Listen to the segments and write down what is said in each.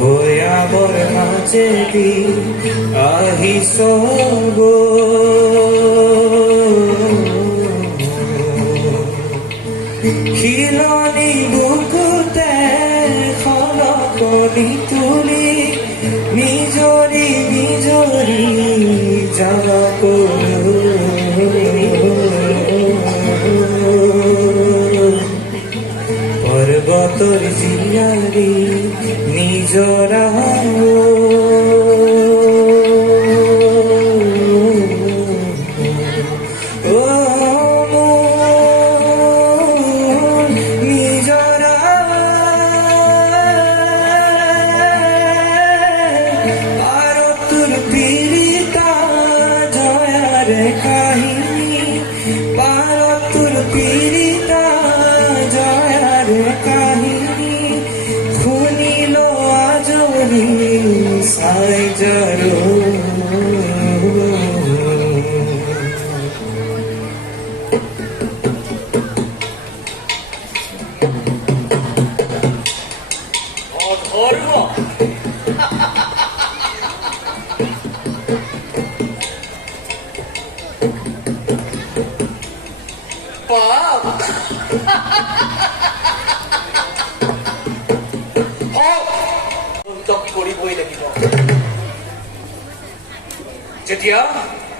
ভয়াবৰ মাজেদি আহিছ খিলনি বুকুতে খলকনি তুলি নিজৰি নিজৰি যাব পৰ্বতৰ জিয়াৰি নিজৰা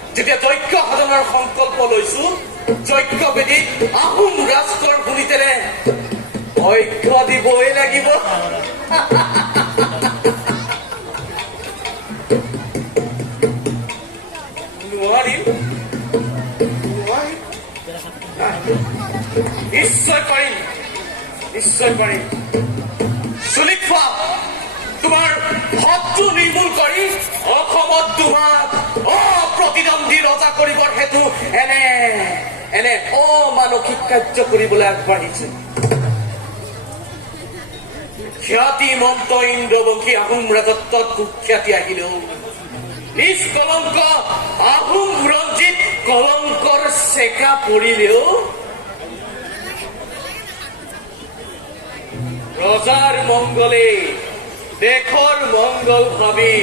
যেতিয়া যজ্ঞ সাধনৰ সংকল্প লৈছো যজ্ঞ বেদীত আহোম ৰাষ্ট্ৰৰ ভূমিতেৰে ঐক্য দিবই লাগিব। নোৱাৰিম নিশ্চয় পাৰিম নিশ্চয় পাৰিম। চুলিত খোৱা তোমাৰ শত্ৰু নিৰ্মূল কৰি অসমত তোমাক অপ্ৰতিদ্বন্দ্বী ৰজা কৰিবৰ হেতু এনে এনে অমানসিক কাৰ্য কৰিবলৈ আগবাঢ়িছে। খ্যাতিমন্ত ইন্দ্ৰবংশী আহোম ৰাজত্বত কুখ্যাতি আহিলেও নিষ্কলংক আহোম বুৰঞ্জীত কলংকৰ চেকা পৰিলেও ৰজাৰ মংগলে দেশৰ মংগল ভাবি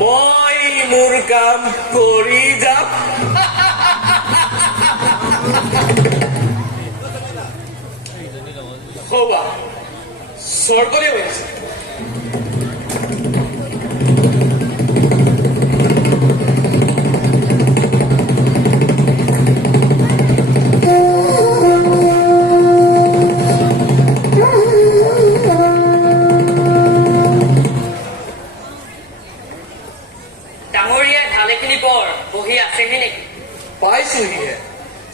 মই মোৰ কাম কৰি যাম। হবা স্বৰ্গদেৱ হৈছে পাইছোহিহে।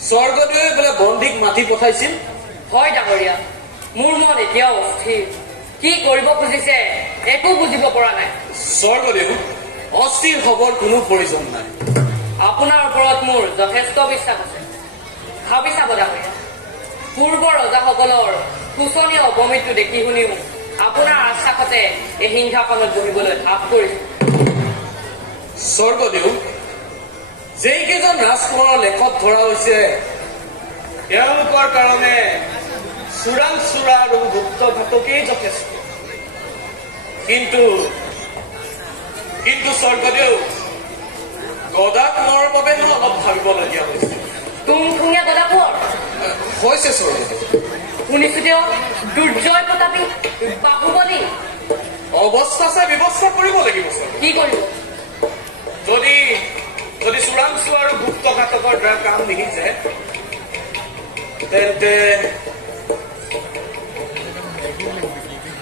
স্বৰ্গদেৱে বোলে বন্দীক মাতি পঠাইছিল। হয় ডাঙৰীয়া, মোৰ মন এতিয়াও অস্থিৰ। কি কৰিব খুজিছে একো বুজিব পৰা নাই। স্বৰ্গদেৱ, অস্থিৰ হবৰ কোনো প্ৰয়োজন নাই। আপোনাৰ ওপৰত মোৰ যথেষ্ট বিশ্বাস আছে। ভাবি চাব ডাঙৰীয়া, পূৰ্বৰ ৰজাসকলৰ শোচনীয় অপমৃত্যু দেখি শুনিও আপোনাৰ আশ্বাসতে এই সিংহাসনত বহিবলৈ ভাৱ কৰিছো। স্বৰ্গদেৱ, যেইকেইজন ৰাজকুমাৰৰ লেখত ধৰা হৈছে তেওঁলোকৰ কাৰণে চোৰাংচোৰা আৰু গুপ্তঘাতকেই যথেষ্ট। কিন্তু স্বৰ্গদেৱ, গদা কোঁৱৰৰ বাবেনো অলপ ভাবিবলগীয়া হৈছে। তুংথুঙীয়া গদা কোঁৱৰ হৈছে স্বৰ্গদেৱ। শুনিছো তেওঁ দুৰ্জয় প্ৰতাপী বাহুবলী। অৱস্থা চাই ব্যৱস্থা কৰিব লাগিব। কি কৰিব? যদি চোৰাংচোৱা আৰু গুপ্তঘাতকৰ দ্বাৰা কাম নিহিছে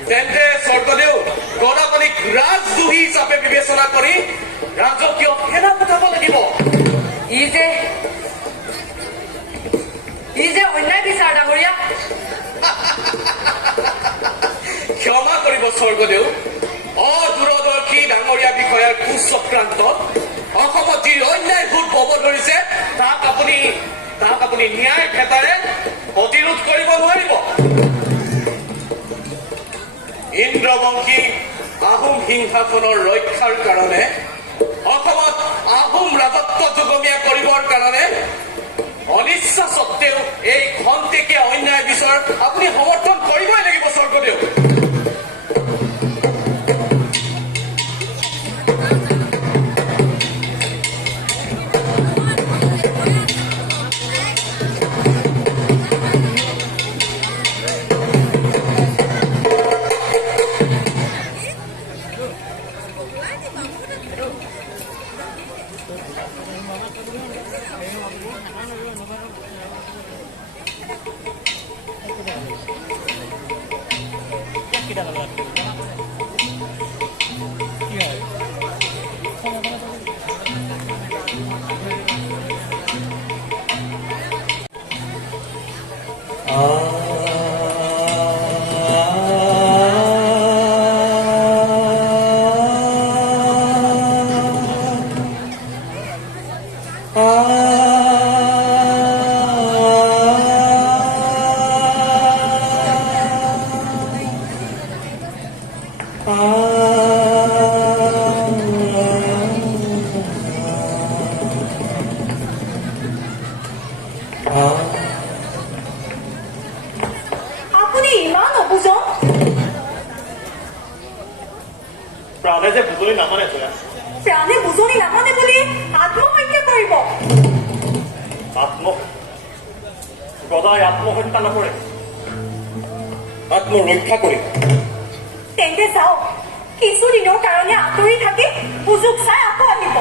তেন্তে স্বৰ্গদেউ গদাপানীক ৰাজদ্ৰোহী হিচাপে বিবেচনা কৰি ৰাজকীয় সেনা পঠাব লাগিব। স্বৰ্গদেউ অদূৰদৰ্শী ডাঙৰীয়া বিষয়াৰ কুচক্ৰান্তত অসমত যি অন্যায় ভোট বব ধৰিছে তাক আপুনি ন্যায় ভেটাৰে প্ৰতিৰোধ কৰিব নোৱাৰিব। ইন্দ্ৰবংশী আহোম সিংহাসনৰ ৰক্ষাৰ কাৰণে অসমত আহোম ৰাজত্ব যুগমীয়া কৰিবৰ কাৰণে অনিচ্ছা সত্ত্বেও এই খন্তেকীয়া অন্যায় বিচাৰ আপুনি সমৰ্থন কৰিবই লাগিব স্বৰ্গদেউ। আপুনি ইমান অবুজন প্ৰাণে যে বুজনি নামানে প্ৰাণে বুজনি নামানে বুলি আত্মহত্যা কৰিব। গদাই আত্মহত্যা নকৰে, আত্মৰক্ষা কৰিব। তেন্তে যাওক, কিছুদিনৰ কাৰণে আঁতৰি থাকি সুযোগ চাই আকৌ আহিব।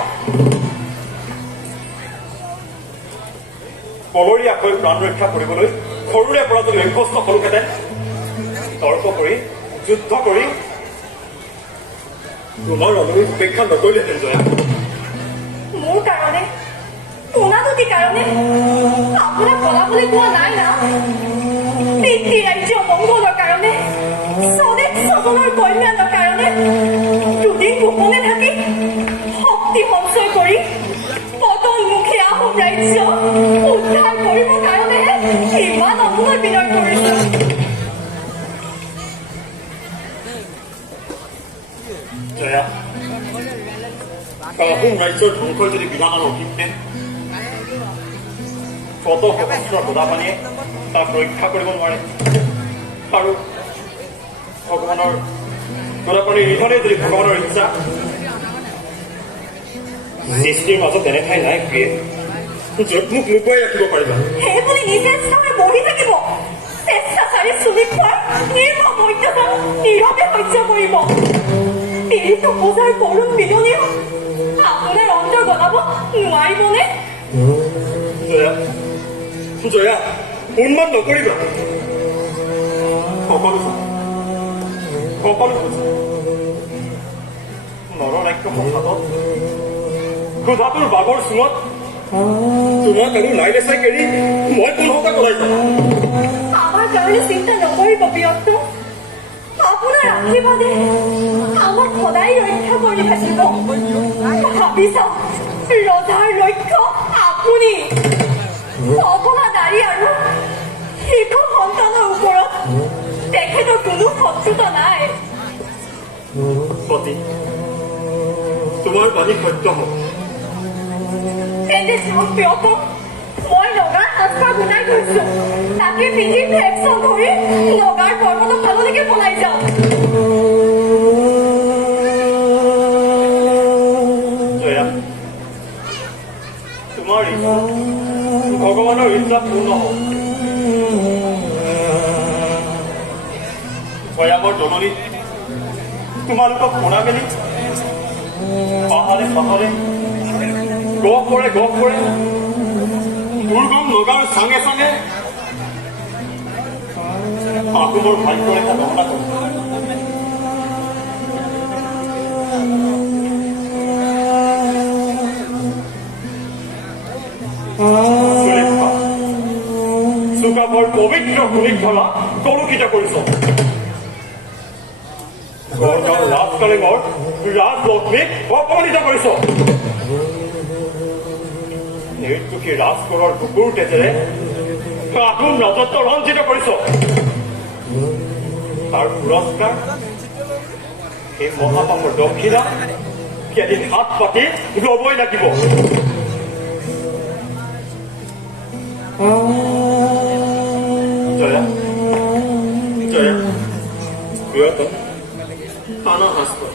কলৰীয়াকৈ প্ৰাণ ৰক্ষা কৰিবলৈ সৰুৰে পৰা যদি অভ্যস্ত হলোহেঁতেন, তৰ্ক কৰি যুদ্ধ কৰি তোমাৰ অনুৰোধ উপেক্ষা নকৰিলেহেঁতেন জয়া। মোৰ কাৰণে পোনাদুটিৰ কাৰণে আপোনাক পলাবলৈ কোৱা নাই না। পিতৃ ৰাজ্য মংগলৰ কাৰণে, স্বদেশ স্বজনৰ কল্যাণৰ কাৰণে দুদিন গোপনে থাকি শক্তি সঞ্চয় কৰি পতনমুখী আহোম ৰাজ্য উদ্ধাৰ কৰিবৰ কাৰণেহে ইমান অমূল্য বিনয় কৰিছো। জয়া, আহোম ৰাজ্যৰ ধ্বংসৰ যদি বিধান আৰু অহিমনে শত সহস্ৰ গদাপানীয়ে তাক ৰক্ষা কৰিব নোৱাৰে, আৰু ভগৱানৰ গদাপানীৰ ইহনে যদি ভগৱানৰ ইচ্ছা, সৃষ্টিৰ মাজত এনে ঠাই নাই প্ৰিয়ে য'ত মোক লুকুৱাই ৰাখিব পাৰিবা। সেই বুলি নিজে স্থানে বহি থাকিব, স্বেচ্ছাচাৰী চুলি খোৱাৰ নিৰ্মম অত্যাচাৰ নীৰৱে সহ্য কৰিব। পীড়িত পূজাৰ কৰুণ বিদনীও আপোনাৰ অন্তৰ গলাব নোৱাৰিবনে? জয়া, উন্মান নকৰিবা। সকলো নৰনাট্যমৰ হাতত ক্ৰোধাটোৰ বাঘৰ চুঙত তোমাক আৰু লাইলেচাই কেৰি মই পুনহতা কৰাই যাম। আমাৰ কাৰণে চিন্তা নকৰিব বিৰক্ত। আপোনাৰ আশীৰ্বাদে আমাক সদায় ৰক্ষা কৰি থাকিব। ভাবি চাওক, ৰজাৰ লক্ষ্য আপুনি। অবলা নাৰী আৰু শিশু সন্তানৰ ওপৰত তেখেতৰ কোনো শত্ৰুতা নাই। সতী, তোমাৰ বাণী সত্য হওক। তেন্তে চাওক বিৰক্ত, মই নগাৰ সাজপাৰ গোটাই থৈছো। তাকে পিন্ধি ফেকচন ধৰি নগাৰ পৰ্বতৰ ফাললৈকে পলাই যাওঁ। জয়া, তোমাৰ ইচ্ছা ভগৱানৰ ইচ্ছা পূৰ্ণ হওক। ভয়ামৰ জননী তোমালোকক শুনা মেলি পাহাৰে পাহাৰে গহ পৰে দুৰ্গম নগাঁৱৰ চাঙে চাঙে আহোমৰ ভাগ্যৰেখা গণনা কৰে। চুকাফৰ পবিত্ৰ ভূমিক ধৰা কলুষিত কৰিছ। গড়গাঁও ৰাজকালিঙৰ ৰাজলক্ষ্মীক অপমানিত কৰিছ। নিৰ্দোষী ৰাজকোঁৱৰৰ বুকুৰ তেজেৰে আহোম ৰাজত্ব ৰঞ্জিত কৰিছ। তাৰ পুৰস্কাৰ এই মহাপাপৰ দক্ষিণা এদিন হাত পাতি ল'বই লাগিব। জয়া জয়া প্ৰিয়তম খানা সাজ কৰ।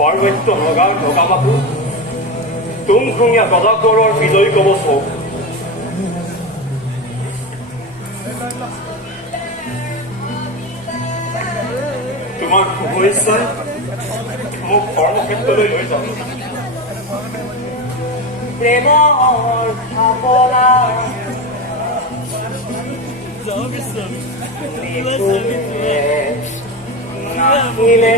পাৰ্বত্য নগাৰ নগামাতো তুংখুঙীয়া গদাগড়ৰ বিজয়ী কবচ হওক। তোমাৰ শুভেচ্ছাই মোক কৰ্মক্ষেত্ৰলৈ লৈ যাম। প্ৰেমৰ ভাৱনা নাহিলে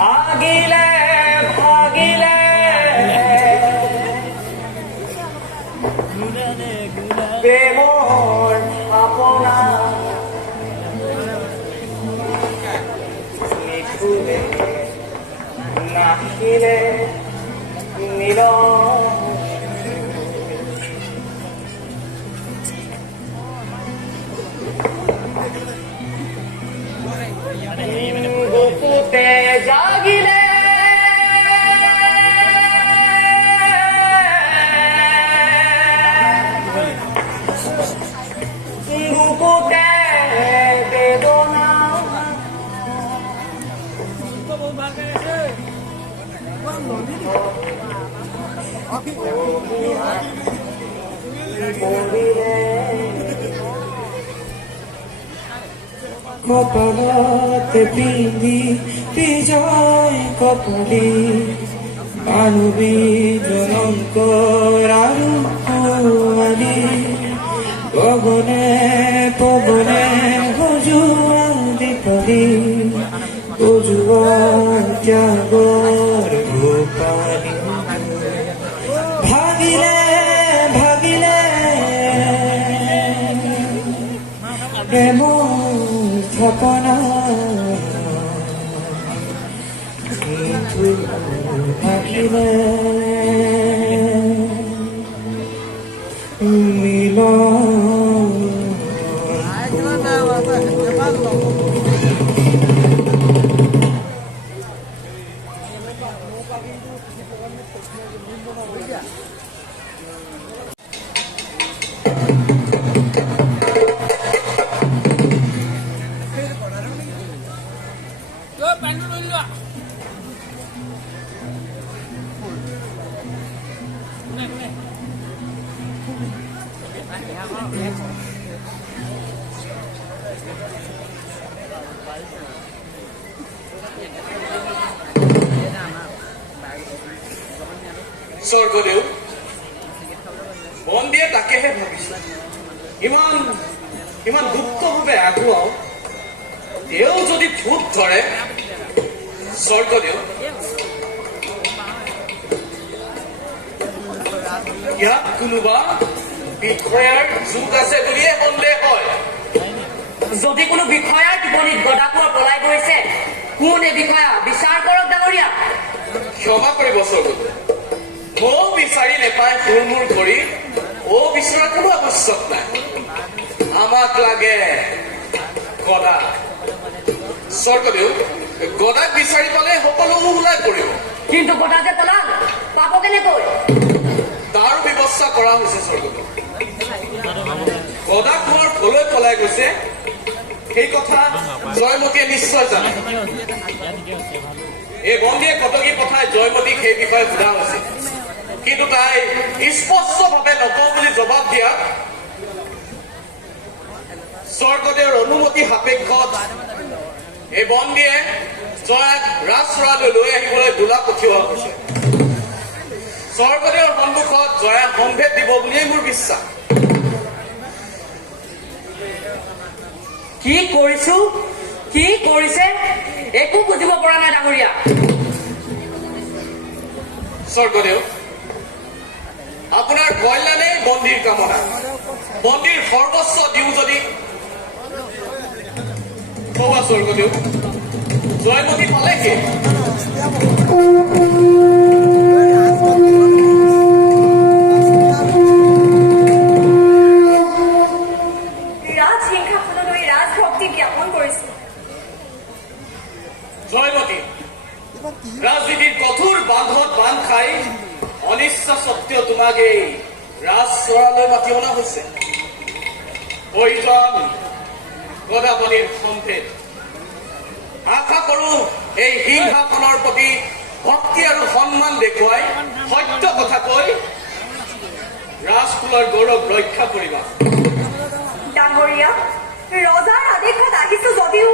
ভাগিলে ভাগিলে প্ৰেমৰ ভাৱনা নিঠুৰে নাহিলে মিলন বুকুতে জাগিলে বুকুতে বেদনা কপালতে পিন্ধি বিজয় কপালি মানৱী জনকৰ আৰু পোৱালি গগনে পৱনে সজোৱা দীপালি উজোৱা ত্যাগৰ গোপালি ভাগিলে ভাগিলে প্ৰেমৰ স্থাপনা ভাগিলে স্বৰ্গদেউ বন্দিয়ে তাকেহে ভাবিছে ইমান ইমান গুপ্তভাৱে আগুৱাও তেওঁ যদি ভূত ধৰে স্বৰ্গদেউ ইয়াত কোনোবা বিষয়াৰ যুগ আছে বুলিয়ে সন্দেহ হয়। যদি কোনো বিষয়াৰ টোপনিত গদাপুৰ পলাই গৈছে কোন এই বিষয়া বিচাৰ কৰক ডাঙৰীয়া। ক্ষমা কৰিব স্বৰ্গদেউ ময়ো বিচাৰি নেপাই হুৰমুৰ কৰি বিচৰা কোনো আৱশ্যক নাই। আমাক লাগে গদা। স্বৰ্গদেউ গদাক বিচাৰি পালে সকলো ওলাই পৰিব। কিন্তু গদা যে পলাল পাব কেনেকৈ? তাৰো ব্যৱস্থা কৰা হৈছে স্বৰ্গদেউ। গদাক তোমাৰ কলৈ পলাই গৈছে সেই কথা জয়মতীয়ে নিশ্চয় জানে এই বন্দীয়ে কটকী পঠাই জয়মতীক সেই বিষয়ে সোধা হৈছিল কিন্তু তাই স্পষ্টভাৱে নকওঁ বুলি জবাব দিয়াত স্বৰ্গদেউৰ অনুমতি সাপেক্ষত এই বন্দীয়ে জয়াক ৰাজচৰালৈ লৈ আহিবলৈ দোলা পঠিওৱা হৈছে স্বৰ্গদেউৰ সন্মুখত জয়া সম্ভেদ দিব বুলিয়েই মোৰ বিশ্বাস কি কৰিছো কি কৰিছে একো বুজিব পৰা নাই ডাঙৰীয়া স্বৰ্গদেউ আপোনাৰ কল্যাণেই বন্দীৰ কামনা বন্দীৰ সৰ্বস্ব দিওঁ যদি কবা স্বৰ্গদেউ জয়মতী পালেহি ৰাজসিংহাসনলৈ ৰাজভক্তি জ্ঞাপন কৰিছো জয়মতী ৰাজনীতিৰ কঠোৰ বান্ধত বান্ধ খাই অনিচ্ছা সত্ত্বেও তোমাক এই ৰাজচৰালৈ মাতি অনা হৈছে প্ৰয়োজন গদাপাণিৰ সম্ভেদ আশা কৰো এই সিংহাসনৰ প্ৰতি ভক্তি আৰু সন্মান দেখুৱাই সত্য কথা কৈ ৰাজকুলৰ গৌৰৱ ৰক্ষা কৰিবা ডাঙৰীয়া ৰজাৰ আদেশত আহিছো যদিও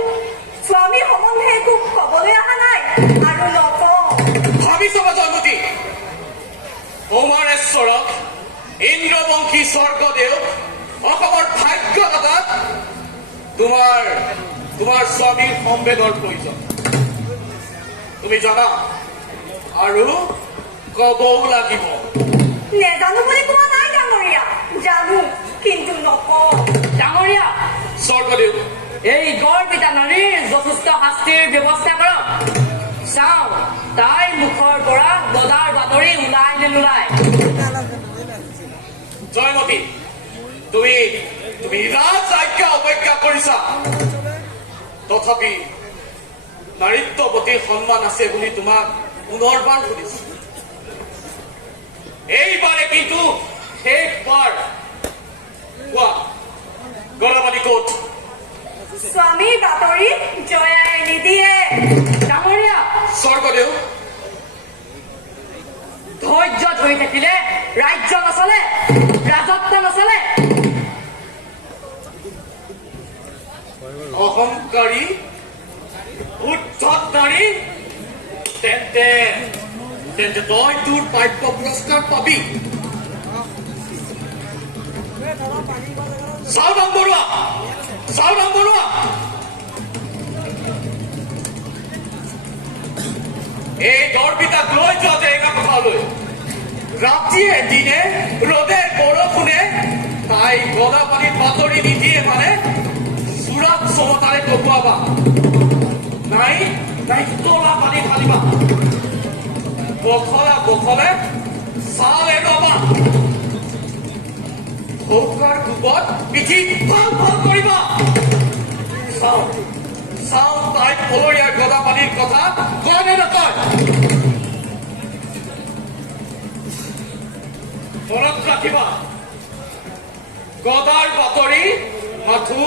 স্বামী সম্বন্ধে একো কবলৈ অহা নাই আৰু নকওঁ ভাবি চাবা জয়মতী সৌমাৰেশ্বৰক ইন্দ্ৰবংশী স্বৰ্গদেউ অসমৰ ভাগ্যদাতাত তোমাৰ স্বামীৰ সম্ভেদৰ প্ৰয়োজন তুমি জানা আৰু কবও লাগিব নেজানো বুলি কোৱা নাই ডাঙৰীয়া জানো কিন্তু নকওঁ ডাঙৰীয়া স্বৰ্গদেউ এই গৰ্বিতা নাৰীৰ যথেষ্ট শাস্তিৰ ব্যৱস্থা কৰক চাওঁ তাইৰ মুখৰ পৰা গদাৰ বাতৰি ওলাই নে নোলায় জয়মতী তুমি ৰাজ আজ্ঞা অপেক্ষা কৰিছা তথাপি নাৰীত্বৱতীৰ সন্মান আছে বুলি তোমাক পুনৰবাৰ সুধিছো এইবাৰে কিন্তু শেষবাৰ কোৱা গদাপাণি ক'ত স্বামীৰ বাতৰি জয়াই নিদিয়ে ডাঙৰীয়া স্বৰ্গদেউ ধৈৰ্য ধৰি থাকিলে ৰাজ্য নচলে ৰাজত্ব নচলে অহংকাৰী উদ্ধত নাৰী তেন্তে তই তোৰ প্ৰাপ্য পুৰস্কাৰ পাবি চাওদাম বৰুৱা এই গৰ্বিতাক লৈ যোৱা জেগা কথালৈ ৰাতিয়ে দিনে ৰ'দে বৰষুণে তাই গদাপাণিত বাতৰি নিদিয়ে মানে চোৰাত চমতাৰে কটোৱাবা নাই তলা পানী ঢালিবা বখলে চাল এৰবা সৌকাৰ কোবত পিঠি ভাল কৰিবা চাওঁ তাই পলৰীয়াৰ গদাপাণিৰ কথা কয় নে নকয় মনত ৰাখিবা গদাৰ বাতৰি মাথো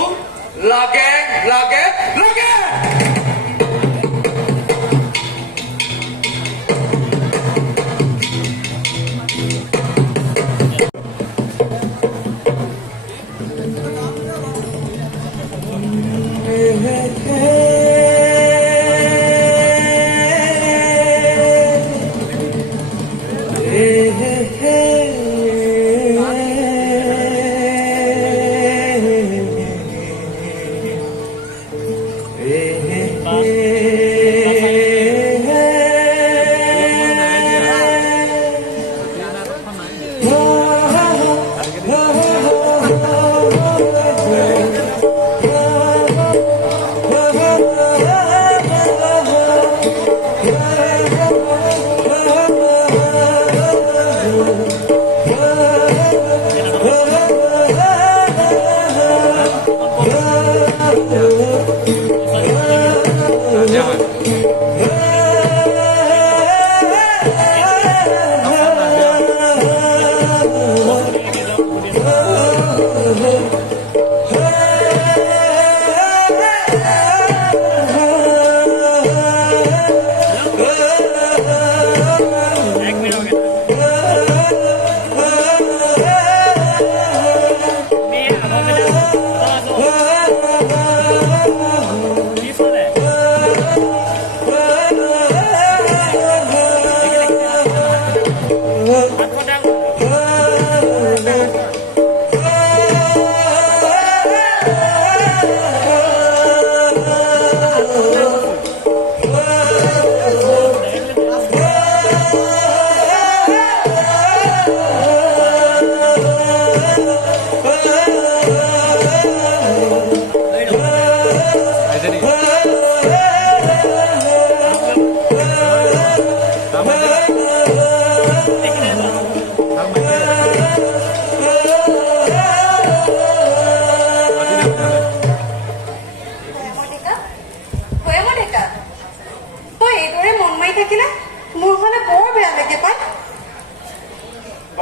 লাগে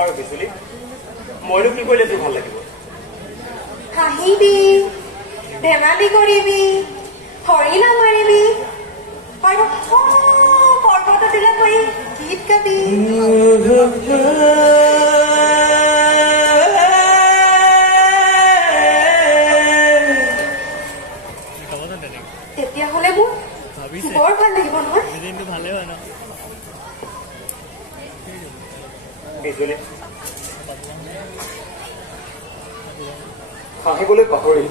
বাৰু বিজুলী মইনো কি কৰিলে তোৰ ভাল লাগিব হাঁহিবি ধেমালি কৰিবি হৰিণা মাৰিবি আৰু পৰ্বত টিলাত বহি গীত গাবি তেতিয়াহ'লে মোৰ বৰ ভাল লাগিব নহয় বিজুলী হাঁহিবলৈ পাহৰি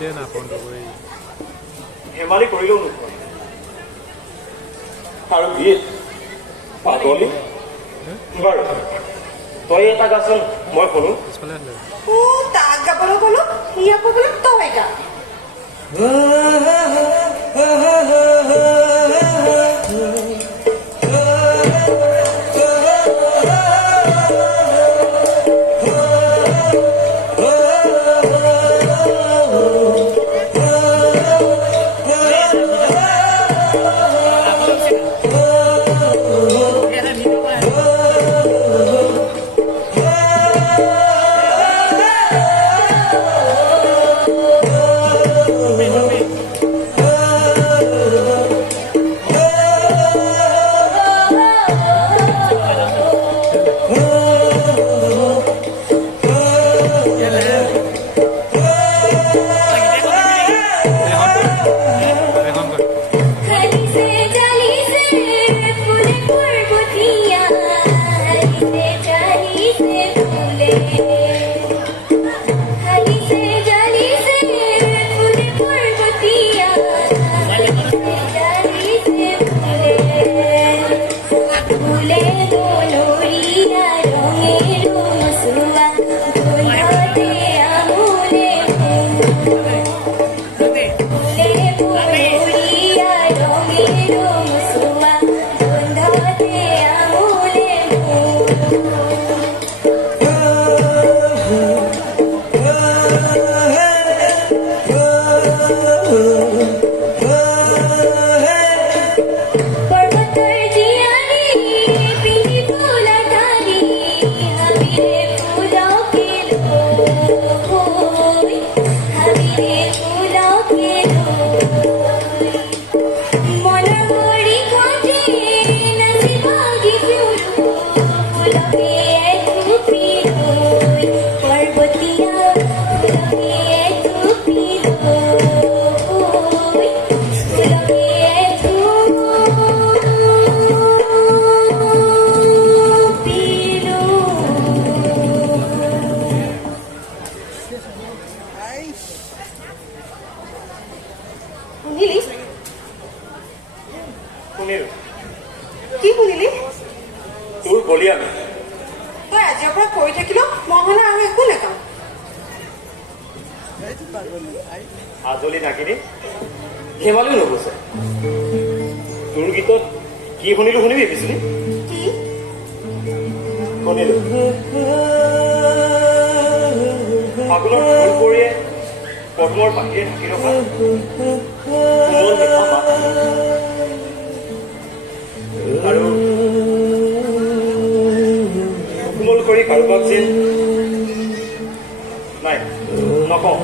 ধেমালি কৰিলেও নোপোৱা আৰু গীত পাগলী বাৰু তই এটা গাচোন মই শুনো তাক গাবলৈ গ'লো সি আকৌ বোলে তই গা আজলি নাকিনি ধেমালিও নগুছে তোৰ গীতত কি শুনিলো শুনিবি বিজুলী শুনিলো ফাগুনৰ ফুল কৰিয়ে পদ্মৰ পাখিৰে ঢাকি ৰখা কোমল মিঠা মাত আৰু কোমল কৰি কাৰোবাক যেন নাই নকওঁ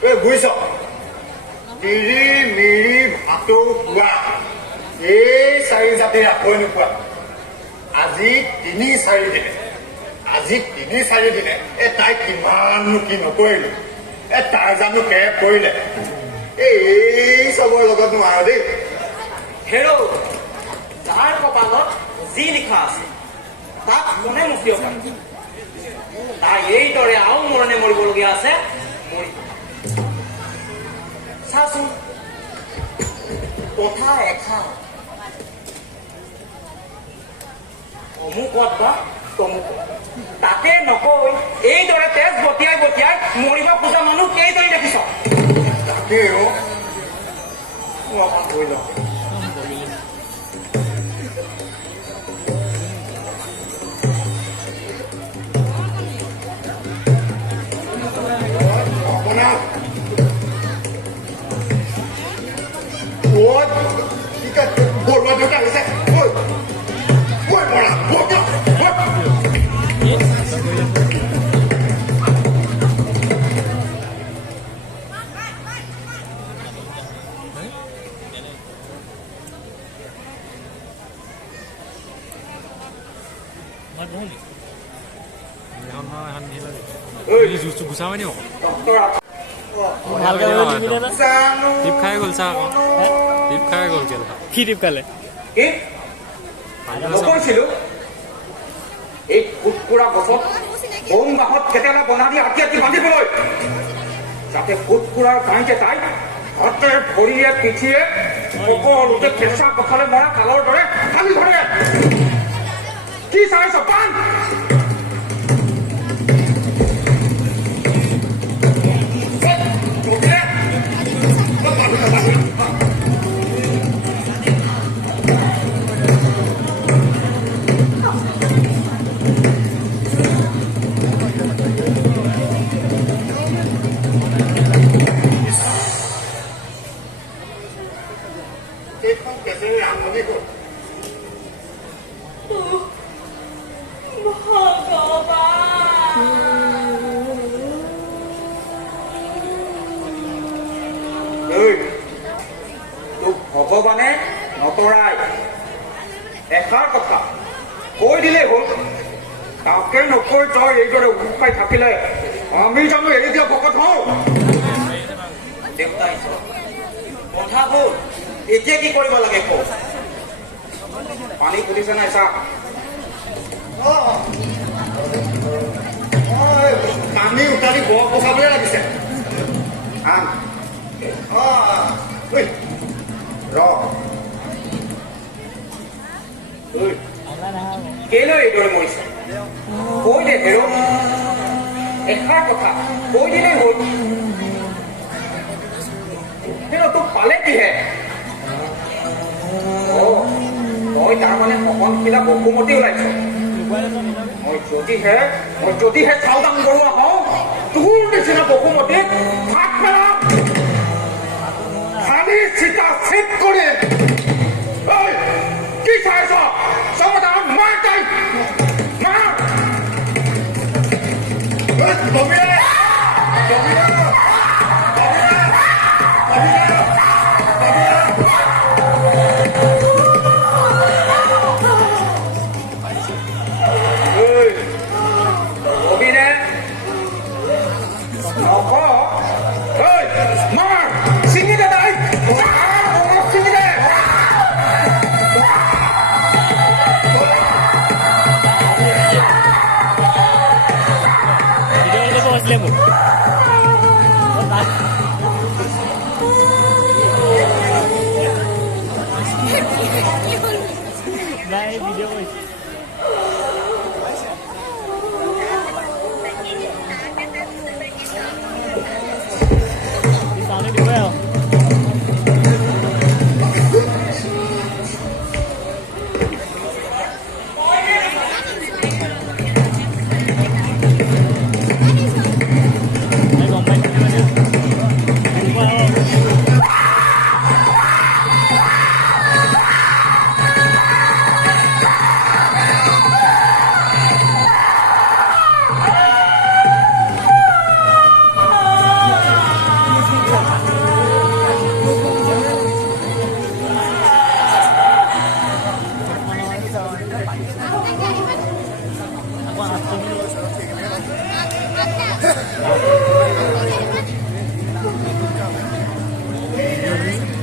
এই বুজিছ মিৰি মিৰি ভাটৌ কোৱা এই চাৰি জাতিৰ আখৈ নোপোৱা আজি তিনি চাৰি দিনে তাই কিমাননো কি নকৰিলে তাই জানো কে কৰিলে এই চবৰ লগত নোৱাৰো দেই হেৰৌ যাৰ কপালত যি লিখা আছে তাক কোনে মুক্তিব পাৰে তাই এইদৰে আও মৰণে মৰিবলগীয়া আছে মৰিব চাচোন কথা এষাৰ অমুকত বা তমুকত তাকে নকৈ এইদৰে তেজ বতিয়াই বতিয়াই মৰিব খোজা মানুহ কেইজনী দেখিছ তাকেই মই অকণ কৈ লওঁ বৰুৱা দেউতা হৈছে গুচাব নি ভালকে টিপ খাই গ'ল চা আকৌ টিপ খাই গ'ল কেলে কি টিপ খালে কি নকৈছিলো এই কুকুৰা গছত বন বাঁহত কেতিয়াবা বনা দি আঁকি আঁকি বান্ধিবলৈ যাতে কুকুৰাৰ কাঁইতে তাই হাতে ভৰিয়ে পিঠিয়ে সকলোতে কেঁচা কঁঠালে মৰা কালৰ দৰে খালি ধৰে কি চাইছ পান ভগৱানে নতৰাই এষাৰ কথা কৈ দিলেই হ'ল তাকে নকৈ তই এইদৰে উঠ পাই থাকিলে আমি জানো এৰি দিয়া ভকত হওঁ দেউতাই কথা হ'ল এতিয়া কি কৰিব লাগে কওঁ পানী সুধিছে নাই চা কান্দি উঠালি বৰ পচাবলৈ লাগিছে কেলৈ এইদৰে মৰিছে কৈ দে হেৰ এষাৰ কথা কৈ দিলেই হ'ল তোক পালে কিহে তই তাৰমানে অকণখিলা বসুমতী ওলাইছ মই যদিহে চাওদাং বৰুৱা হওঁ তোৰ নিচিনা বসুমতীক ভাত পেলাম খালি চিতা চিত কৰি কি চাইছ চাওদাং মাৰ তাই মাৰ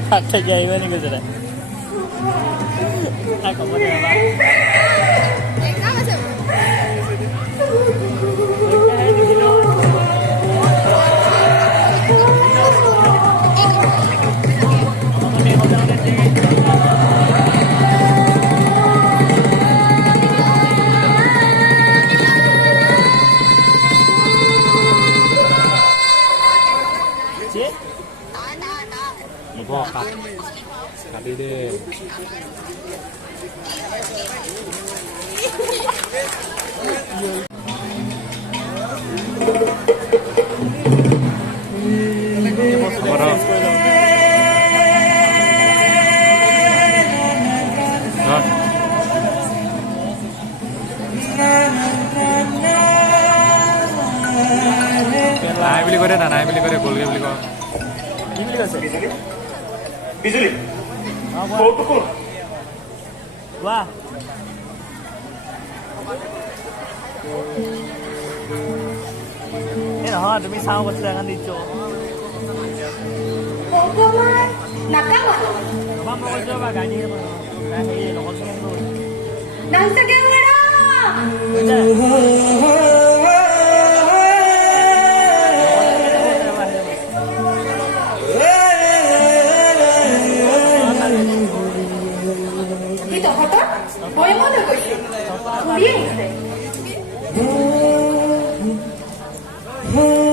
থাকি আহিব নেকি কৈছিলে ক'ব দে কাটি দে নাই বুলি কৈ দে না নাই বুলি কৈ দে গ'লগে বুলি ক কি বুলি কৈছে বিজুলী ক'তো কোন কোৱা এই নহয় তুমি চাওঁ কৈছিলা এখন দিছোঁ ভগৱান নাকামা তোমাক মই কৈছোঁ বা গাড়ী হেৰি লগৰ চোন নাংচাকে উৰা কি তহঁতৰ বয়মলৈ গৈছে ঘূৰি আহিছে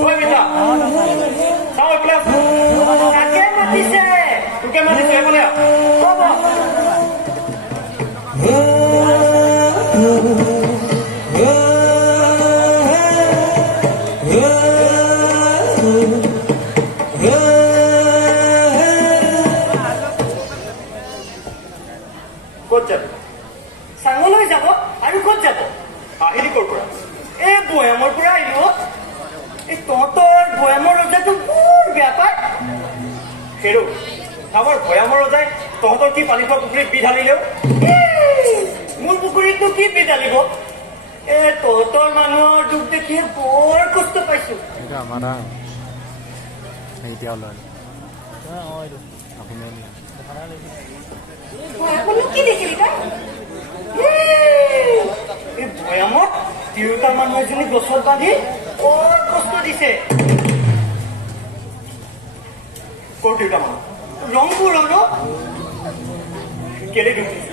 ঐ মিতা চাওঁ ক্লাছ তাকে মাতিছে তোকে মাতিছে মানে হ'ব ক'ত যাবি চাঙলৈ যাব আৰু ক'ত যাব আহিলি ক'ৰ পৰা এই বৈয়ামৰ পৰা আহিলো এই তহঁতৰ বৈয়ামৰ ৰজাটো বৰ বেয়া পায় হেৰৌ আমাৰ ভৈয়ামৰ ৰজাই তহঁতৰ কি পানী খোৱা পুখুৰীত বিধ ঢালিলেও মোৰ পুখুৰীতনো কি পিধালিব তহঁতৰ মানুহৰ দুখ দেখিয়ে বৰ কষ্ট পাইছো এটা আমাৰ এতিয়া ওলাই আপুনি আপুনি কি দেখিলি তই এই ভৈয়ামত তিৰোতা মানুহ এজনী গছত বান্ধি বৰ কষ্ট দিছে ক'ৰ তিৰোতা মানুহ ৰংপুৰৰ কেলে দুখ দিছে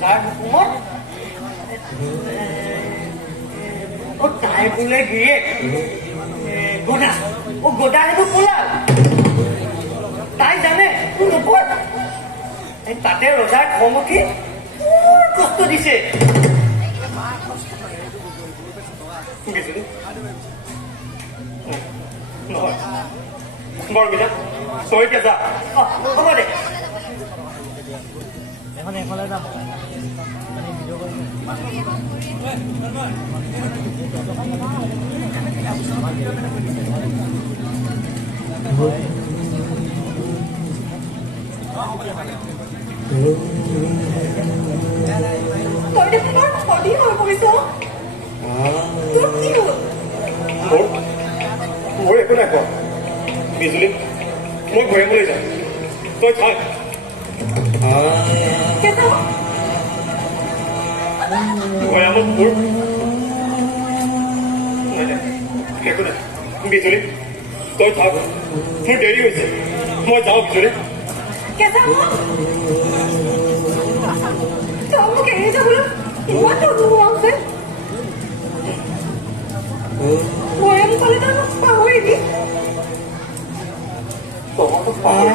তাৰ হুকুমত তাই বোলে গিৰিয়েক গদা গদা হেনো পলাল তাই জানে নকয় তাতে ৰজাৰ খং উঠি বৰ কষ্ট দিছে বিজুলী নহয় বৰ মিতা তই এতিয়া যা হ'ব দে এখন এইফালে যাম ভিডিঅ' কৰিম তই দেখোন বৰ খদি হৈ পৰিছ তোৰ কি হ'ল মোৰ একো নাই কোৱা বিজুলী মই ভৈয়ামলৈ যাম তই থাক কেঁচা ভৈয়ামত মোৰ একো নাই বিজুলী তই থাক মোৰ দেৰি হৈছে মই যাওঁ বিজুলী কেঁচা তই মোক এৰি যাবলৈ ইমান অনুভৱ আছে বৈয়াম পালে তই মোক পাহৰিবি তহঁতক পাহৰি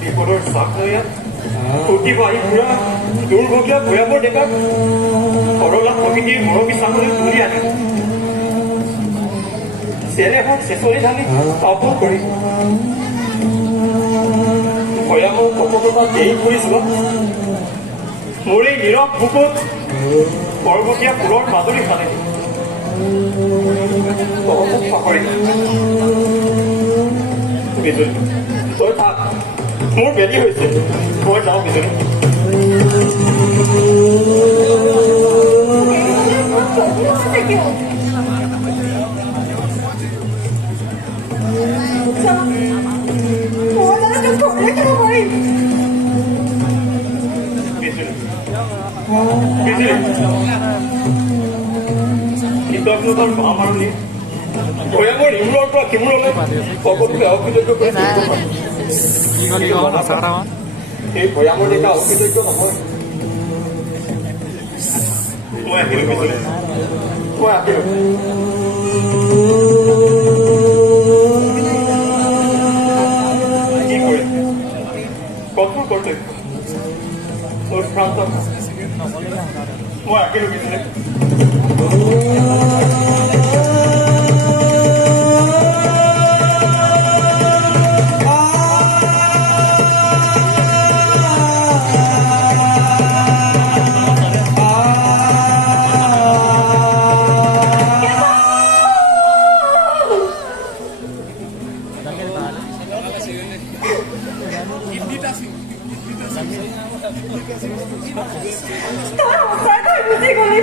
বিপদৰ চাকৰিয়াত ফূৰ্তি পাহি ফুৰা দুৰ্ভগীয়া ভৈয়ামৰ ডেকাক সৰলা প্ৰকৃতিৰ মৰমী চাকৰি তুলি আনি চেৰেহত চেচৰি ঢালি পাপৰ কৰি ভৈয়ামৰ কপটতা দেৰি কৰি যোৱা মোৰ এই নীৰৱ বুকুত পৰ্বতীয়া ফুলৰ মাজুলী খালে তহঁতক পাহৰি বিজুলী তই থাক মোৰ বেলি হৈছে মই যাওঁ বিজুলী মোৰ কৃতজ্ঞতাৰ মহামাৰণী ভৈয়ামৰ ইমূৰৰ পৰা সিমূৰলৈ সকলোকে অকৃতজ্ঞ কৰি তুলিব পাৰোঁ। কি ক'লি কওঁ সঁচা কথা কওঁ এই ভৈয়ামৰ ডেকা অকৃতজ্ঞ নহয়। মই আহিলোঁ পিছলৈ মই আহিলোঁ। কি কৰিম কঠোৰ কৰ্তব্য মোৰ ভ্ৰান্ত মই আহিলোঁ পিছলৈ। তই সঁচাকৈ বুজি গলি।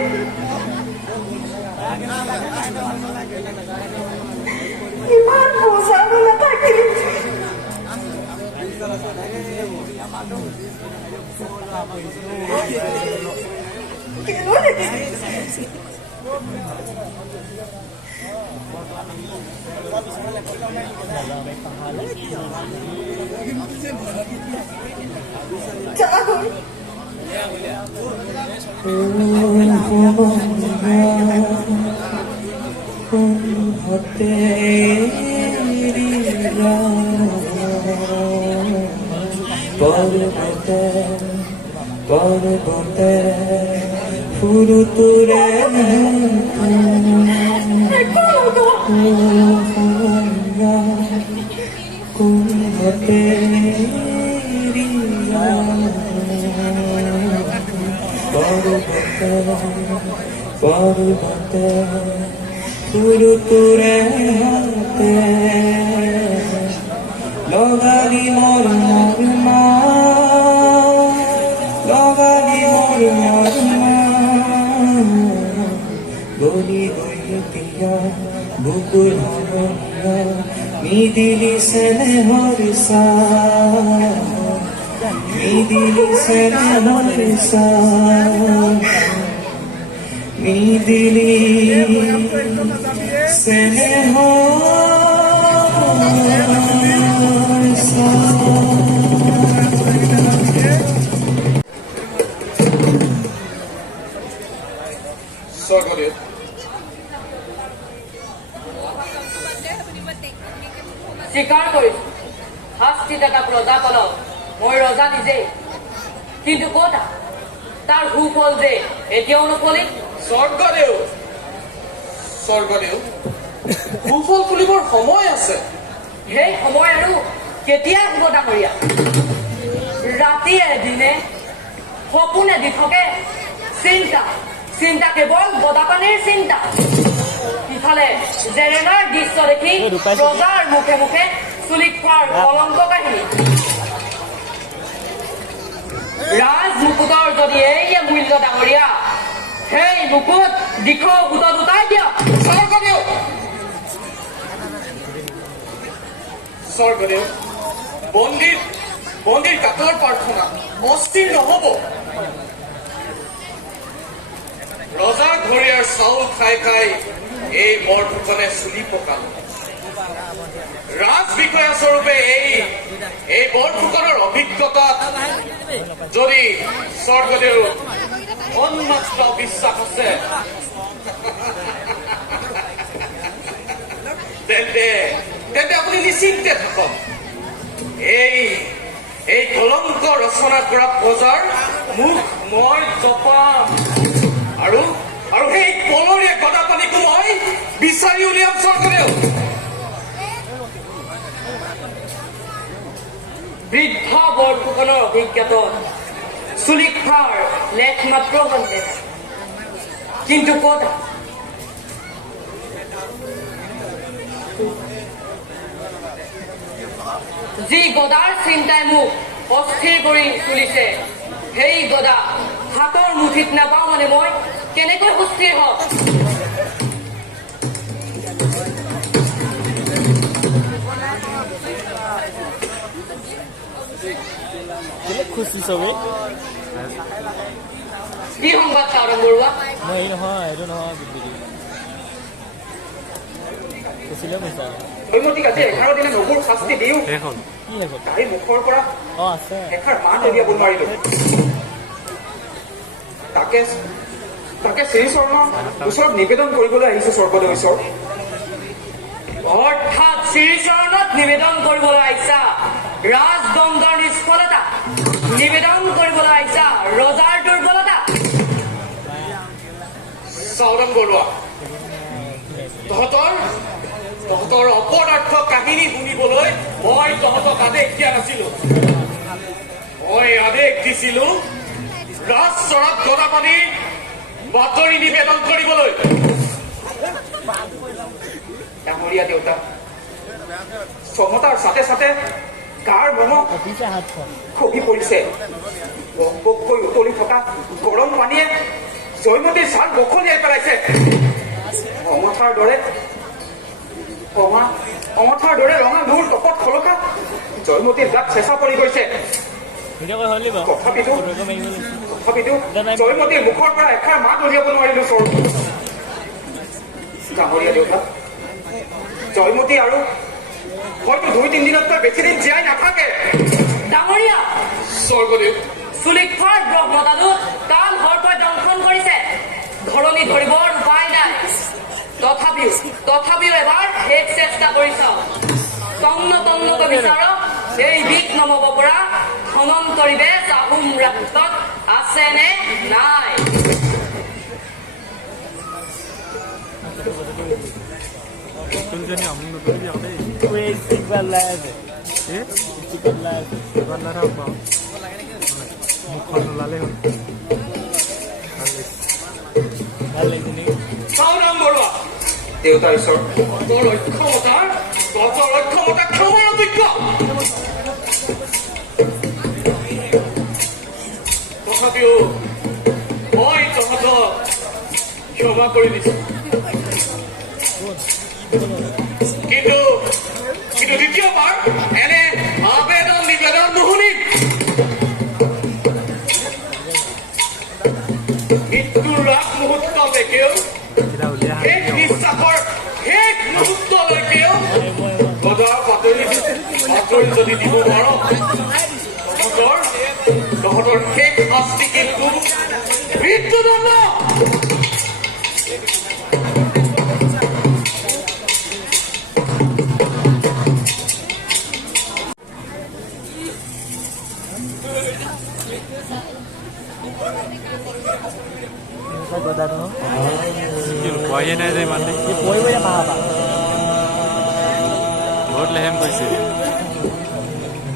ইমান বুজাব নাথাকিলি। কেলৈ নিদিলি? যা গৈ। পর্বতে ফুরুতুরে কুম্ভতে পর্বতে ফুরুতুরে হাতে লগালি মোর মা লগালি মোর মা গলি গলি পিয়া বুকুল হরিয়া মিদিলি সেনে হরিসা মিদিলি সেনে হরিসা মিদিলি সেনে হরিসা স্বৰ্গদেৱ স্বীকাৰ কৰিছো শাস্তি এটা প্ৰজা তলক মই ৰজা নিজেই, কিন্তু ক'তা তাৰ সুফল যে এতিয়াও নফলি। স্বৰ্গদেৱ স্বৰ্গদেৱ সুফল ফুলিবৰ সময় আছে। সেই সময় আৰু কেতিয়া আহিব ডাঙৰীয়া? ৰাতিয়ে দিনে সপোনে দি থাকে চিন্তা, চিন্তা কেৱল গদাপানীৰ চিন্তা। ইফালে জেৰেনাৰ দৃশ্য দেখি প্ৰজাৰ মুখে মুখে চুলি খোৱাৰ কলংক কাহিনী। ৰাজ মুকুটৰ যদি এইয়ে মূল্য ডাঙৰীয়া, সেই মুকুট দিশ গোটত উটাই দিয়ক। স্বৰ্গদেৱ স্বৰ্গদেৱ বন্দীৰ কাতৰ প্ৰাৰ্থনা অস্থিৰ নহব। ৰজাৰ ঘৰীয়াৰ চাউল খাই খাই এই বৰ ফুকনে চুলি পকালে। ৰাজ বিষয়া স্বৰূপে এই বৰ ফুকনৰ অভিজ্ঞতাত যদি স্বৰ্গদেউ অন্মাত্ৰ বিশ্বাস আছে তেন্তে আপুনি নিশ্চিন্তে থাকক। এই কলংক ৰচনা কৰা প্ৰজাৰ মুখ মই জপাম আৰু সেই পলৰীয়া গদাপানীকো মই বিচাৰি উলিয়াম। স্বৰ্গদেউ বৃদ্ধ বৰফুকনৰ অভিজ্ঞতাত চুলি খোৱাৰ লেখ মাত্ৰ সন্দেহ, কিন্তু ক'ত যি গদাৰ চিন্তাই মোক অস্থিৰ কৰি তুলিছে, সেই গদা হাতৰ মুঠিত নাপাওঁ মানে মই কেনেকৈ সুস্থিৰ হম? খুশি চবেই কি সংবাদ চাওদাং বৰুৱা মই এই নহয় এইটো নহয় বিদ্যুৎ কৈছিলে কৈছে আৰু জয়মতীক আজি 11 দিনে নগুৰ শাস্তি দিওঁ শেষ হ'ল কি হ'ব তাইৰ মুখৰ পৰা অঁ আছে এষাৰ মাত উলিয়াব নোৱাৰিলো তাকে শ্ৰীচৰণৰ ওচৰত নিবেদন কৰিবলৈ আহিছো স্বৰ্গদেৱ ঈশ্বৰ অৰ্থাৎ শ্ৰীচৰণত নিবেদন কৰিবলৈ আহিছা ৰাজদণ্ডৰ নিষ্ফলতা নিবেদন কৰিবলৈ আহিছা ৰজাৰ দুৰ্বলতা চাওদাং বৰুৱা তহঁতৰ অপদাৰ্থ কাহিনী শুনিবলৈ মই তহঁতক আদেশ দিয়া নাছিলো মই আদেশ দিছিলো ৰাজচৰত গদাপাণিৰ বাতৰি নিবেদন কৰিবলৈ ডাঙৰীয়া দেউতা সমতাৰ সাথে সাথে কাৰ মন অফিচে হাতখন খহি পৰিছে বককৈ উতলি থকা গৰম পানীয়ে জয়মতীৰ ছাল বখলিয়াই পেলাইছে অঙঠাৰ দৰে ৰঙা নূৰ তপত খলকা জয়মতীৰ গাত চেঁচা পৰি গৈছে ভিডিঅ' কৰি হ'লি বাৰু তথাপিতো ফটো মাৰিব লাগিছিল জয়মতীৰ মুখৰ পৰা এষাৰ মাত উলিয়াব নোৱাৰিলো স্বৰ ডাঙৰীয়া দেউতা জয়মতী আৰু হয়তো 2-3 দিনতকৈ বেছি দিন জীয়াই নাথাকে ডাঙৰীয়া স্বৰ্গদেৱ চুলিখৰ ব্ৰহ্মতাটো কাল সৰ্পই দংশন কৰিছে ধৰণী ধৰিবৰ উপায় নাই তথাপিও এবাৰ শেষ চেষ্টা কৰি চাওঁ তন্নকৈ বিচাৰক এই বিষ নমব পৰা ধনন্তৰী আহোম ৰাষ্ট্ৰত আছে নে নাই কোনজনী আমোক নকৰিবি আকৌ দেই ষ্টিকাৰ ওলাই আছে এই ষ্টিকাৰ ওলাই আছে কিমান দাদা পাওঁ মুখখন ওলালেই হ'ল ভাল লাগিছে ভাল লাগিছে নেকি চাওদাং বৰুৱা দেউতাৰ ঈশ্বৰ তহঁতৰ অক্ষমতা ক্ষমাৰ অযোগ্য তথাপিও মই তহঁতক ক্ষমা কৰি দিছো কিন্তু দ্বিতীয়বাৰ এনে আবেদন নিবেদন নুশুনিম মৃত্যুৰ ৰাগ মুহূৰ্তলৈকেও এতিয়া উলিয়াই শেষ নিশ্বাসৰ শেষ মুহূৰ্তলৈকেও গদাৰ বাতৰি যদি দিব নোৱাৰ তহঁতৰ শেষ শাস্তি কিন্তু মৃত্যুদণ্ড গদাটো কোৱাহে নাই যে ইমান দেৰি পৰিব এতিয়া পাহাবা বহুত লেহেম কৰিছে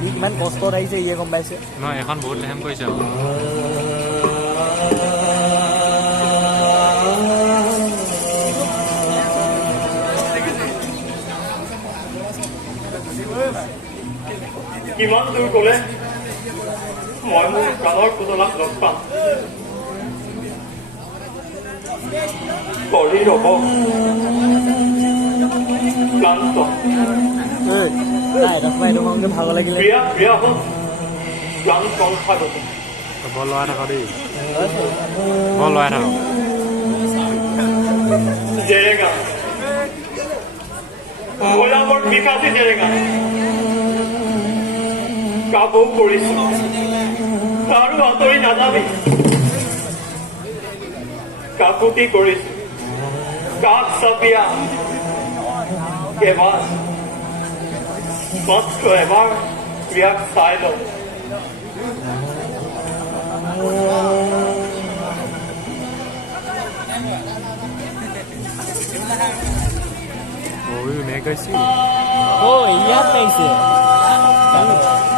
কিমান কষ্টত আহিছে ইয়ে গম পাইছে নহয় এখন বহুত লেহেম কৰিছে আকৌ কিমান দূৰ গ'লে মই মোৰ প্ৰাণৰ পুতলাক লগ পাম শৰীৰ হ'ব ক্লান্ত এইটো সংগে ভাগ লাগিলে ক্ৰিয়া হ'ল প্ৰাণ সংসাগত বৰ লৰাই থাক দেই বৰ লৰাই থাক জেৰেঙা ভৈৰামৰ বিকাশী জেৰেঙা কাবৌ কৰিছো আৰু আঁতৰি নাযাবি কাকুতি কৰিছো কাক চাপিয়া এবাৰ মাত্ৰ এবাৰ ক্ৰিয়াক চাই লওঁ ঐ মে কৈছি ইয়াত পাইছে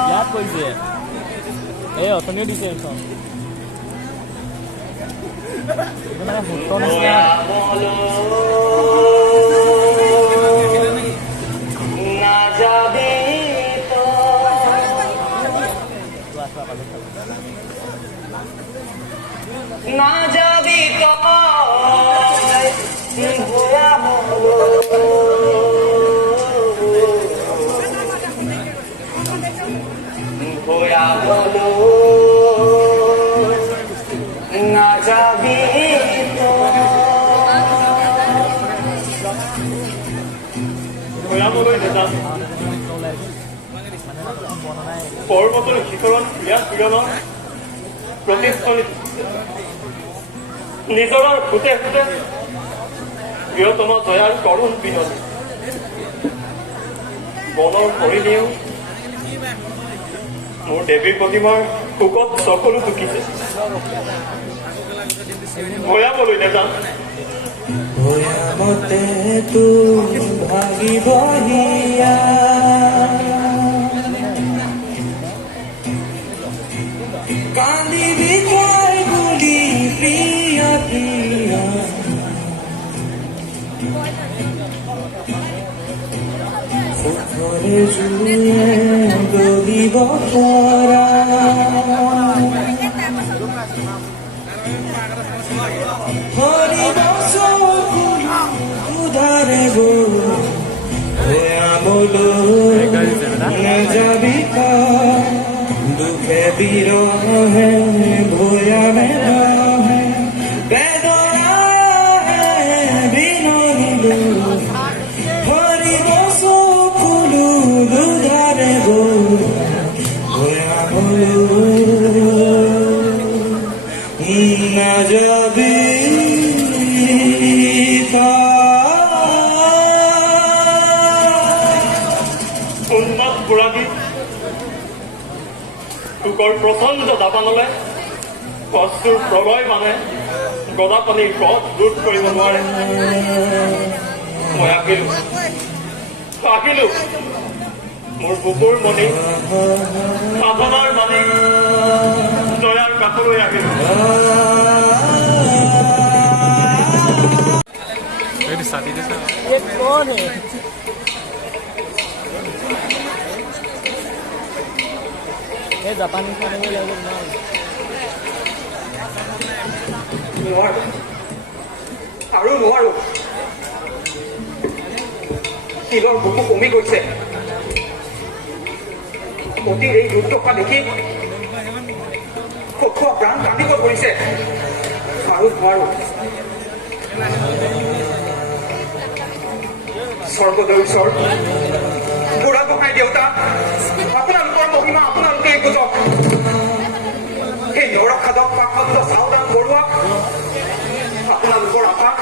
ইয়াত কৈছে এই অথনিও দিছে এইখন মানে ভূত নিচিনা না যাবি ভয়া বলো না পৰ্বতৰ শিখৰত ক্ৰিয়া পীড়নৰ প্ৰতিধ্বনি নিজৰৰ ভূতে ভূতে প্ৰিয়তম জয়াৰ কৰুণ বিননি বনৰ হৰিণীয়েও মোৰ দেৱীৰ প্ৰতিমাৰ শোকত চকলো টুকিছে ভৈয়ামলৈ নেযাম ভৈয়ামতে তোৰ ভাগিব হিয়া কান্দিবি তই বুলি প্ৰিয়া প্ৰিয়া সুখৰে জুয়ে গলিব পৰা হৰিব চকু উধাৰে গৈ ভৈয়ামলৈ নেযাবি তই দুখে বিৰহে ভৈয়ামে ৰহে বেদনাহে বিননিলো হৰিব চকুলো দুধাৰে গৈ ভৈয়ামলৈ নাযাবি উন্মাদ বুঢ়াগী তোকৰ প্ৰচণ্ড দাবানলে কষ্টুৰ প্ৰলয় মানে গদাপানীৰ পথ ৰোধ কৰিব নোৱাৰে মই আহিলো মোৰ বুকুৰ মণি সাধনাৰ মানি জয়াৰ কাষলৈ আহিলো এইটো ছাতি দিছে ये कौन है ये जापानी खाने में लोग ना নোৱাৰো শিলৰ বুকু কমি গৈছে অতিৰ এই দুৰ্দশা দেখি কঠোৱা প্ৰাণ কান্দিব ধৰিছে আৰু নোৱাৰো স্বৰ্গদেউচৰ বুঢ়া গোসাঁই দেউতা আপোনালোকৰ মহিমা আপোনালোকে বুজক সেই নৰখাদক পাখণ্ড চাওদান বৰুৱাক আপোনালোকৰ আশাক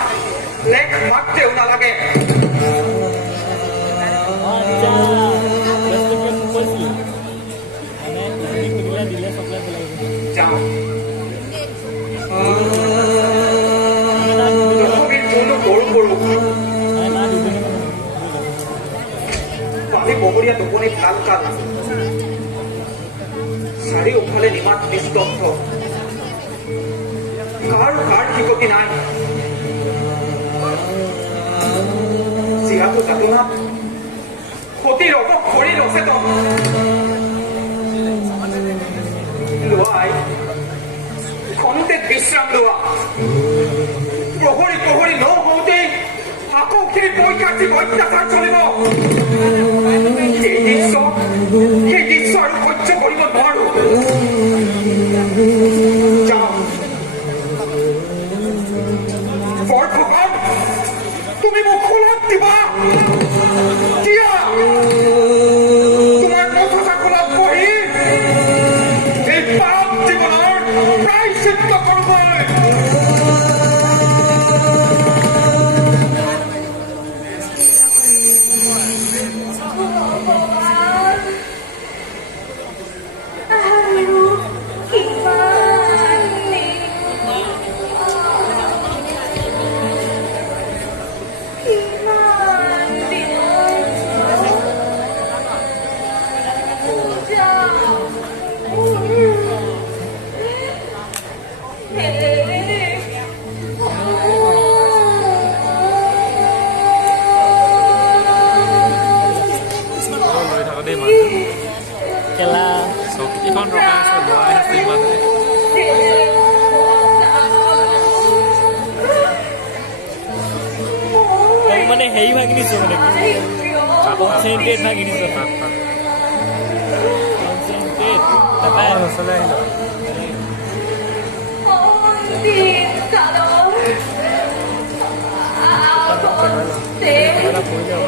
লেখ মাত্ৰেও নালাগে যাওঁ পৃথিৱীৰ কোনো গৰু গৰু পানী বগৰীয়া টোপনি ভাল কাল চাৰিওফালে নিমাত নিস্তব্ধ কাৰ ঠিকতি নাই যিহেতু যাতনা সতীৰ অৱসৰী নচেতন লোৱাই খন্তেক বিশ্ৰাম লোৱা প্ৰহৰী নহওঁতেই আকৌ সেই বৈকাঠিক অত্যাচাৰ চলিব সেই দৃশ্য আৰু সহ্য কৰিব নোৱাৰো যাওঁ বৰভগৱান তুমি মোক খোলাত দিবা দিয়া তোমাৰ পথচাখনত বহি এই পাপ জীৱনৰ প্ৰায়শ্চিত্ত কৰোঁগৈ লৈ থাকো দেই মানুহ केला চকীখন ৰখাই আছে লোৱাই আছে মানুহে মানে হেৰি ভাগি দিছে মানে কনচেনট্ৰেট ভাগি দিছে কনচেনট্ৰেট নাপায় ওচৰলৈ আহিলো এটা পৰি যাব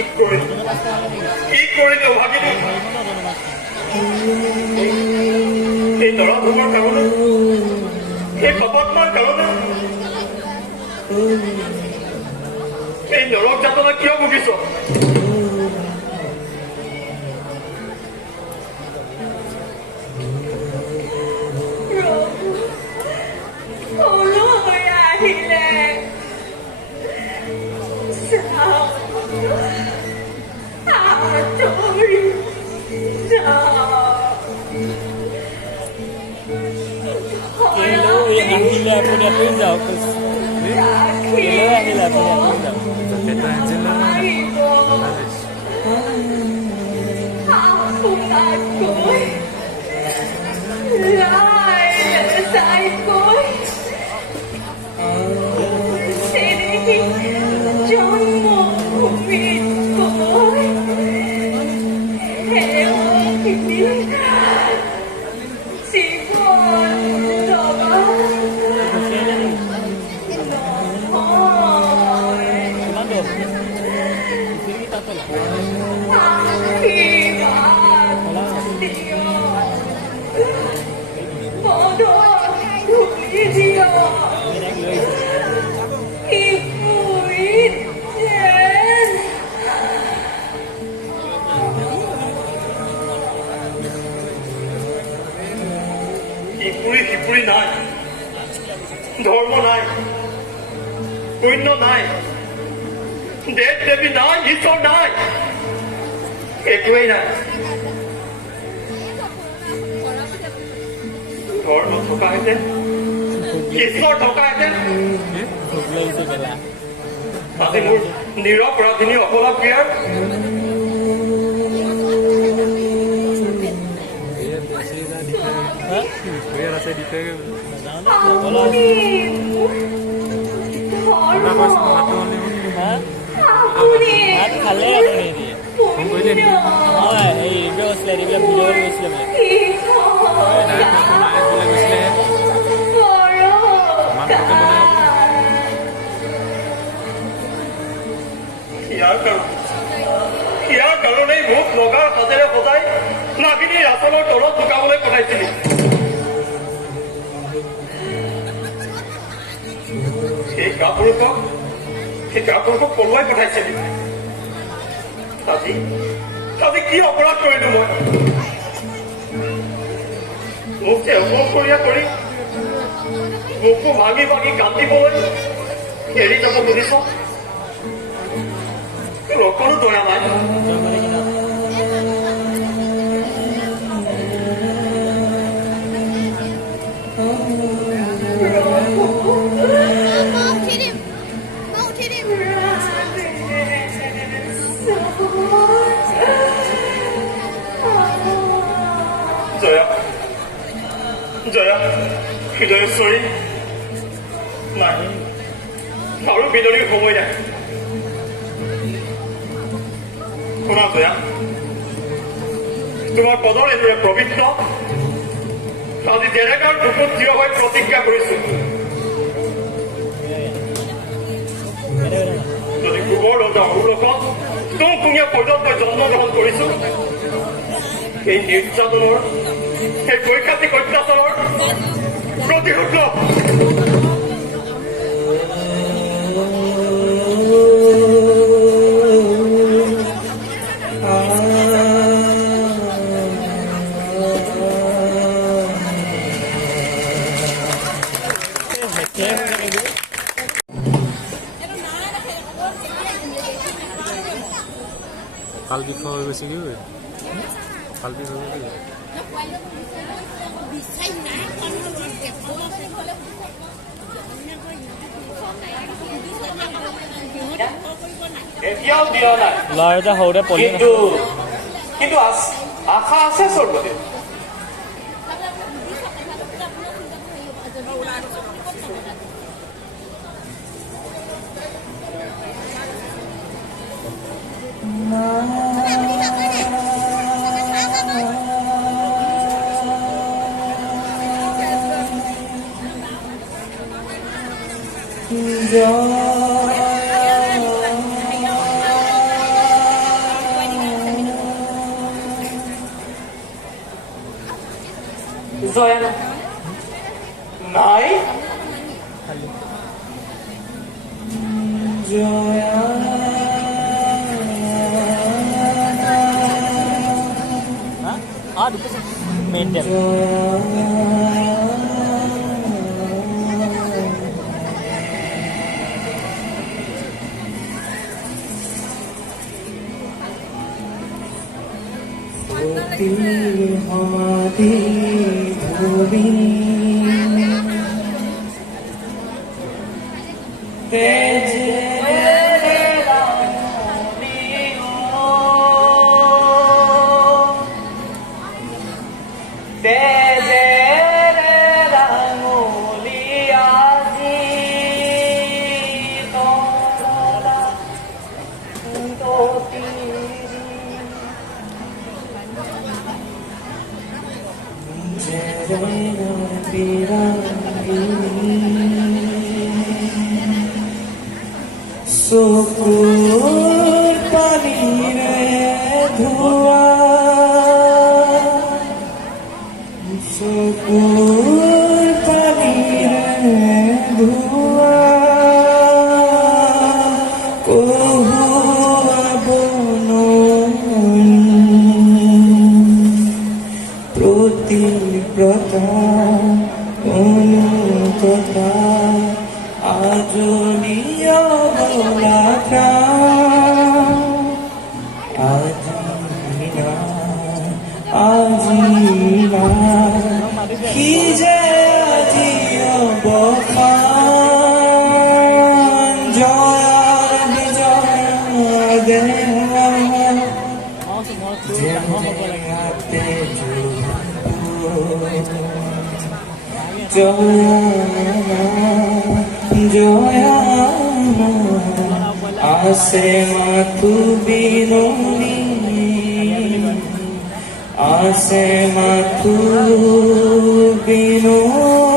কি কৰিলে ভাগিনী এই নৰা ধুমাৰ কাৰণে এই পাপাত্মাৰ কাৰণে এই নৰক যাতনা কিয় ভুগিছ আহিলে আপুনি যাওক আহিলে আপুনি যাওক Kita Angela. শিপুৰী নাই ধৰ্ম নাই পুণ্য নাই দেৱ দেৱী নাই ঈশ্বৰ নাই একোৱেই নাই ধৰ্ম থকাহেঁতেন ঈশ্বৰ থকাহেঁতেন আজি মোৰ নিৰপৰাধিনী অপলাপ ক্ৰিয়াৰ Biar rasa di tege. খালে এইবিলাক গৈছিলে এইবিলাক ভিডিঅ' কৰি গৈছিলে ইয়াৰ কাৰণেই মোক লগাৰ হাতেৰে সজাই নাগিনী ৰাসনৰ তলত লুকাবলৈ পঠাইছিলি সেই কাপুৰুষক পলুৱাই পঠাইছিলি আজি কি অপৰাধ কৰিলো মই মোক যে অকলশৰীয়া কৰি মোকো ভাঙি কান্দিবলৈ এৰি যাব খুজিছ অকণো দয়া নাই জয়া হৃদয়েশ্বৰী নাই আৰু বিদনীৰ সময় নাই শুনা জয়া তোমাৰ পদৰ এনেদৰে পবিত্ৰ আজি ডেৰেকাৰ বুকুত থিয় হৈ প্ৰতিজ্ঞা কৰিছো যদি গোবৰ ৰজা সৰুলোকত তুমকুঙীয়া পৰ্যন্ত মই জন্মগ্ৰহণ কৰিছো সেই নিৰ্যাতনৰ সেই বৈকাতিক অত্যাচাৰৰ প্ৰতিশোধ লম Kal before we see you. Kal before we see you. এতিয়াও দিয়া নাই ল'ৰা এটা সৰুতে পলি কিন্তু আশা আছে সৰ্বতে জয়া নাই। নাই জয়া মেইনটেইন হাতি ভূমি তেজে চকুৰ পানীৰে ধোৱা চকুৰ পানীৰে ধোৱা কহুৱাব প্ৰতিব্ৰতা অনুকতা আজনীয় গোলাটা আজিনা কি যে আজিও বখান জয়ার বিজয় দেহা জেহাতে জয়া জয়া আসে মাথু বিনোনি আসে মাথু বিনোনি